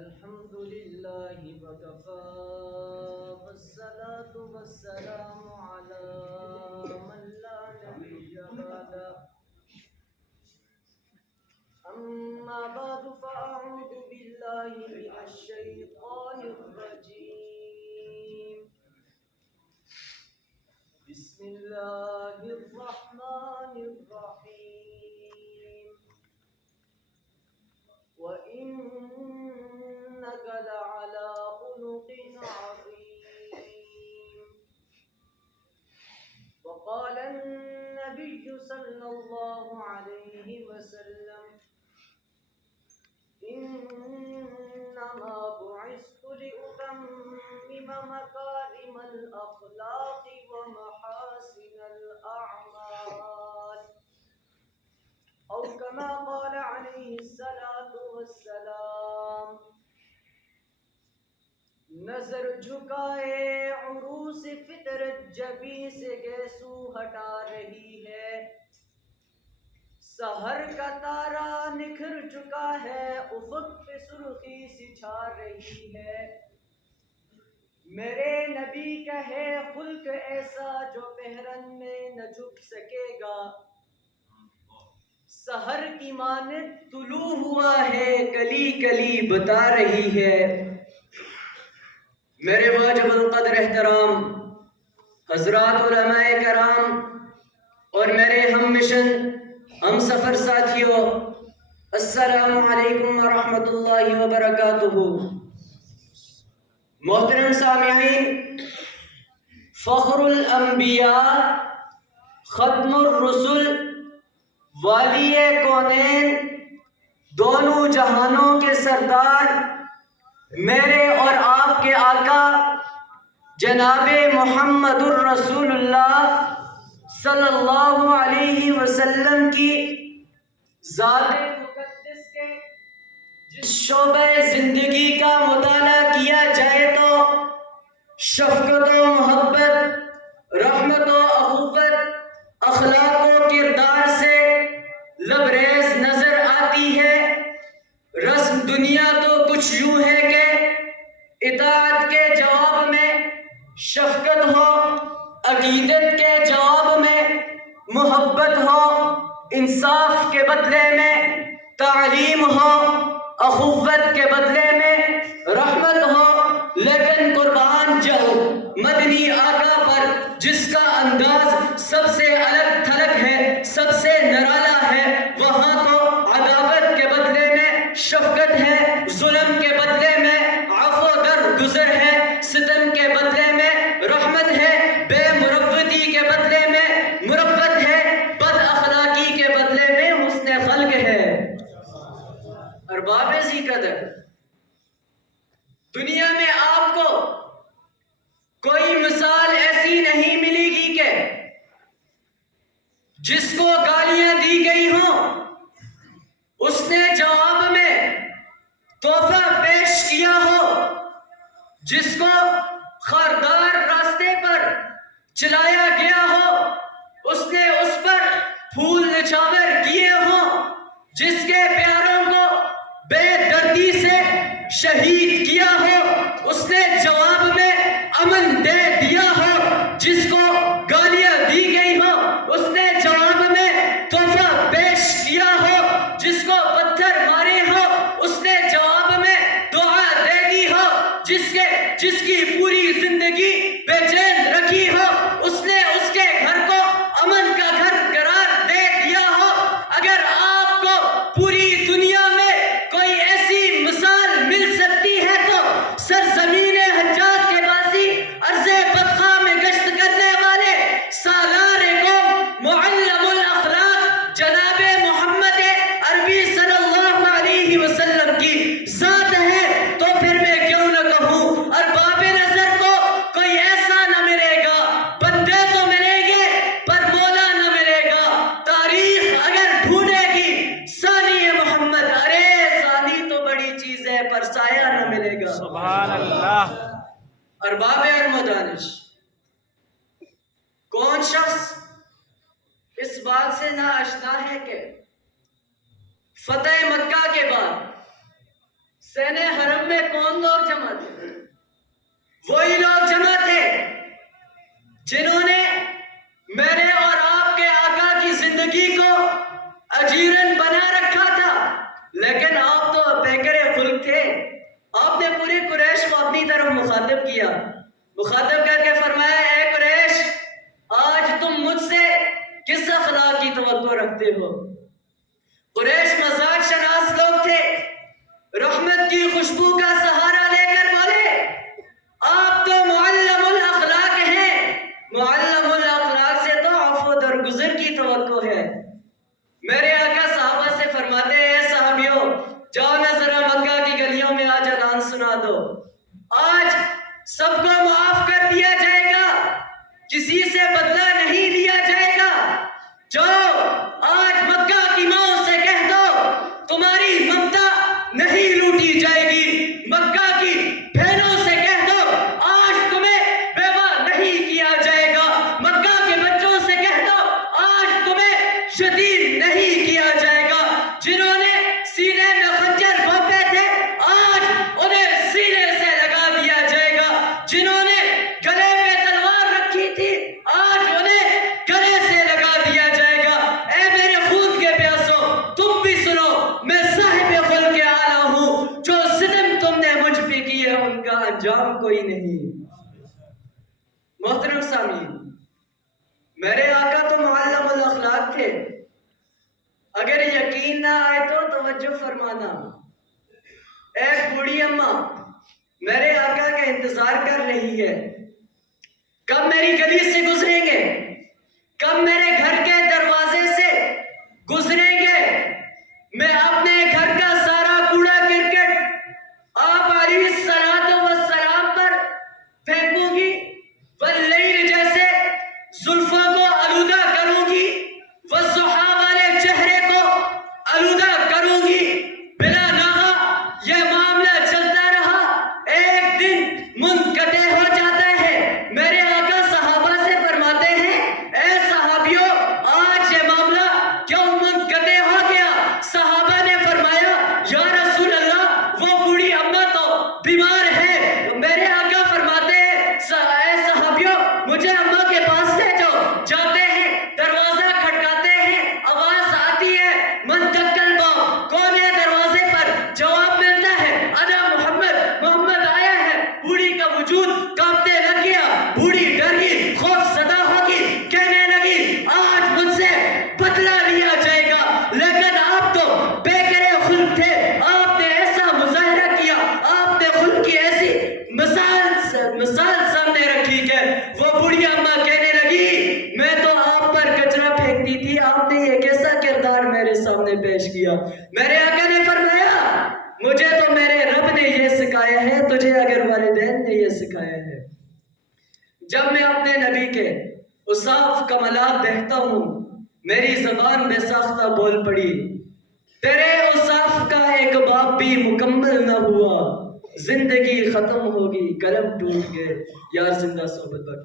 الحمد لله وكفى والصلاة والسلام على من لا نبي بعده أما بعد فأعوذ بالله من الشيطان الرجيم بسم الله الرحمن الرحيم وإنك لعلى خلق عظيم وقال النبي صلى الله عليه وسلم إنما بعثت لأتمم مكارم الأخلاق ومحاسن الأعمال أو كما قال عليه الصلاة والسلام نظر جھکائے عروس فطرت جبیں سے گیسو ہٹا رہی ہے سحر کا تارا نکھر چکا ہے افق پہ سرخی سی چھا رہی ہے میرے نبی کا ہے خلق ایسا جو پہرن میں نہ جھک سکے گا سحر کی مانند طلوع ہوا ہے کلی کلی بتا رہی ہے میرے واجب القدر احترام حضرات علماء کرام اور میرے ہم مشن ہم سفر ساتھیوں السلام علیکم ورحمۃ اللہ وبرکاتہ محترم سامعین فخر الانبیاء ختم الرسل والی کونین دونوں جہانوں کے سردار میرے اور آپ کے آقا جناب محمد الرسول اللہ صلی اللہ علیہ وسلم کی ذات مقدس کے جس شعبہ زندگی کا مطالعہ کیا جائے تو شفقت و محبت رحمت و اخوت اخلاق و کردار سے لبریز نظر آتی ہے رسم دنیا تو کچھ یوں ہے کہ اطاعت کے جواب میں شفقت ہو عقیدت کے جواب میں محبت ہو انصاف کے بدلے میں تعلیم ہو اخوت کے بدلے میں رحمت ہو لیکن قربان جاؤ مدنی آقا پر جس کا انداز سب سے الگ تھلگ ہے سب سے نرالا ہے وہاں تو عداوت کے بدلے میں شفقت ہے ظلم کے بدلے میں عفو درگزر ہے ستم کے بدلے میں رحمت ہے بے مروتی کے بدلے میں مروت ہے بد اخلاقی کے بدلے میں حسن خلق ہے ارباب ذی قدر دنیا میں آپ کو کوئی مثال ایسی نہیں ملے گی کہ جس کو گالیاں دی گئی ہوں اس نے جواب میں تحفہ پیش کیا ہو جس کو خاردار راستے پر چلایا گیا ہو اس نے اس پر پھول نچھاور کیے ہوں جس کے پیاروں کو بے دردی سے شہید کیا ہو اس نے جواب میں امن دے دیا ہو جس کو گالیاں دی گئی ہو اس نے جواب میں تحفہ پیش کیا ہو جس کو پتھر مارے ہو اس نے جواب میں دعا دے دی ہو جس کی پوری زندگی بے چین رکھی ہو اس نے اس کے گھر کو امن کا گھر قرار دے دیا ہو اگر آپ کو پوری دنیا میں کوئی ایسی مثال مل سکتی ہے تو سرزمین حجاز کے باسی ارض بدخواہ میں گشت کرنے والے سالار قوم معلم الاخلاق جناب محمد عربی صلی اللہ علیہ وسلم کی ذات ہے تو پھر میں کیوں نہ کہوں ارباب نظر کو کوئی ایسا نہ ملے گا بندے تو ملیں گے پر مولا نہ ملے گا تاریخ اگر ڈھونڈے گی ثانی محمد ارے ثانی تو بڑی چیز ہے پر سایہ نہ ملے گا سبحان اللہ ارباب علم و دانش کون شخص اس بات سے نہ آشنا ہے کہ فتح مکہ کے بعد سین حرم میں کون لوگ جمع تھے؟ وہی لوگ جمع تھے جنہوں نے میرے اور آپ کے آقا کی زندگی کو اجیرن بنا رکھا تھا، لیکن آپ تو پیکر خلق تھے۔ آپ نے پوری قریش کو اپنی طرف مخاطب کیا، مخاطب کر کے فرمایا اے قریش، آج تم مجھ سے کس اخلاق کی توقع رکھتے ہو؟ قریش مزاج شناس لوگ تھے، رحمت کی خوشبو کا سہارا لے کر بولے آپ تو معلم الاخلاق ہیں، معلم الاخلاق سے تو عفو درگزر کی توقع ہے۔ میرے آقا صحابہ سے فرماتے ہیں اے صحابیوں، جاؤ نہ ذرا مکہ کی گلیوں میں آج اذان سنا دو، آج سب کو معاف کر دیا جائے گا، کسی سے بدلہ نہیں لیا جائے گا۔ جاؤ آج مکہ کی ماؤں سے کہہ دو تمہاری ممتا نہیں لوٹی جائے گی، مکہ کی بہنوں سے کہہ دو آج تمہیں بیوہ نہیں کیا جائے گا، مکہ کے بچوں سے کہہ دو آج تمہیں شدید نہیں کیا جائے گا۔ جنہوں نے سینے میں خنجر گھونپے تھے آج انہیں سینے سے لگا دیا جائے گا، جنہوں نے گلے میں تلوار رکھی تھی آج انہیں گلے سے لگا دیا جائے گا۔ اے میرے خون کے پیاسوں، تم بھی سنو، میں صاحب خلق اعلیٰ ہوں، جو ستم تم نے مجھ پہ کی ہے ان کا انجام کوئی نہیں۔ محترم سامعین، میرے آقا تو معلم الاخلاق تھے، اگر یقین نہ آئے تو توجہ فرمانا۔ ایک بوڑھی اماں میرے آقا کا انتظار کر رہی ہے، کب میری گلی سے گزریں گے، کب میرے گھر کے دروازے سے گزریں گے، میں اپنے گھر کا سارا کوڑا کرکٹ آپ علیہ السلام پر پھینکوں گی، واللیل جیسے زلفوں کو آلودہ کروں گی، والضحیٰ والے چہرے کو آلودہ کروں گی۔ بلا ناغہ یہ معاملہ چلتا رہا، ایک دن منقطع ہو جاتا ہے۔ میرے آقا صحابہ سے فرماتے ہیں اے صحابیوں، آج یہ معاملہ کیوں منقطع ہو گیا؟ صحابہ نے فرمایا یا رسول اللہ وہ بوڑھی اماں تو بیمار ہے۔ میرے آقا فرماتے ہیں اے صحابیوں مجھے اماں کے پاس لے جاؤ۔ جاتے ہیں، دروازہ کھٹکاتے ہیں، آواز آتی ہے من دق الباب، کون ہے دروازے پر؟ جواب ملتا ہے انا محمد، محمد آیا ہے۔ بوڑھی کا وجود کانپنے لگ گیا، بوڑھی ڈر گئی، خوف زدہ ہوگی، کہنے لگی آج مجھ سے بدلہ لیا جائے گا، لیکن آپ تو پیکر خلق تھے، آپ نے ایسا مظاہرہ کیا، آپ نے خلق کی ایسی مثال سامنے رکھی کہ وہ بوڑھی اماں کہنے لگی میں تو آپ پر کچرا پھینکتی تھی، آپ نے یہ کیسا کردار میرے سامنے پیش کیا؟ میرے آقا نے فرمایا مجھے تو میرے رب نے یہ سکھایا ہے، تجھے اگر والدین نے یہ سکھایا ہے۔ جب میں اپنے نبی کے اوصاف کمالات دیکھتا ہوں میری زبان بے ساختہ بول پڑی، تیرے اوصاف کا ایک باب بھی مکمل نہ ہوا، زندگی ختم ہوگی قلم ٹوٹ گئے، یار زندہ صحبت پر